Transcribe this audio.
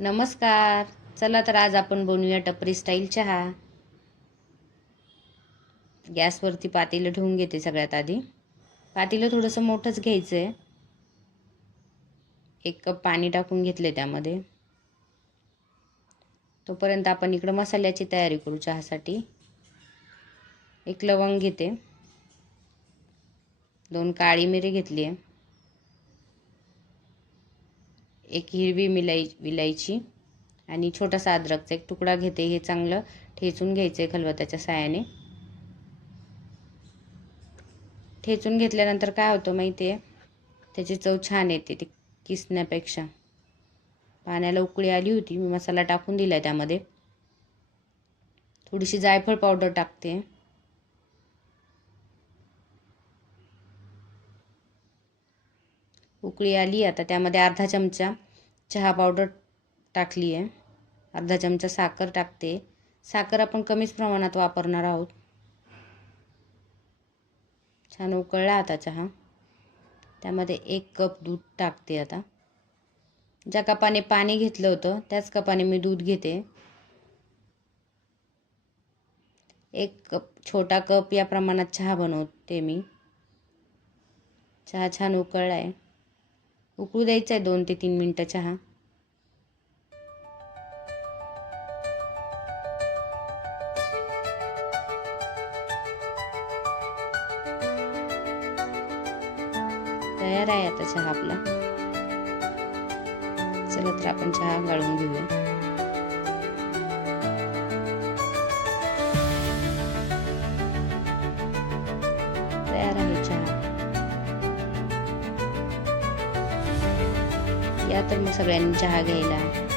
नमस्कार. चला तर आज आपण बनवूया टपरी स्टाईल चहा. गॅसवरती पातेलं ठेवून घेते. सगळ्यात आधी पातेलं थोडंसं मोठंच घ्यायचं आहे. 1 कप पाणी टाकून घेतले त्यामध्ये. तोपर्यंत आपण इकडं मसाल्याची तयारी करू. चहासाठी 1 लवंग घेते, 2 काळी मिरी घेतली आहे, 1 हिरवी विलायची आणि छोटासा अद्रकचा 1 तुकडा घेते. हे चांगलं ठेचून घ्यायचं आहे खलबत्त्याच्या साहाय्याने. ठेचून घेतल्यानंतर काय होतं माहिती आहे, त्याची चव छान येते ती किसण्यापेक्षा. पाण्याला उकळी आली होती, मी मसाला टाकून दिला आहे. त्यामध्ये थोडीशी जायफळ पावडर टाकते. उकळी आली. आता त्यामध्ये अर्धा चमचा चहा पावडर टाकली आहे. अर्धा चमचा साखर टाकते. साखर आपण कमीच प्रमाणात वापरणार आहोत. छान उकळला आता चहा. त्यामध्ये 1 कप दूध टाकते. आता ज्या कपाने पाणी घेतलं होतं त्याच कपाने मी दूध घेते. 1 कप छोटा कप या प्रमाणात चहा बनवते मी. चहा छान उकळला आहे. उकळू द्यायचा आहे 2 ते 3 मिनटं चहा. तयार आहे आता चहा आपला. चला तर आपण चहा गाळून घेऊया. तयार आहे चहा. या तर मग सगळ्यांनी चहा घ्यायला.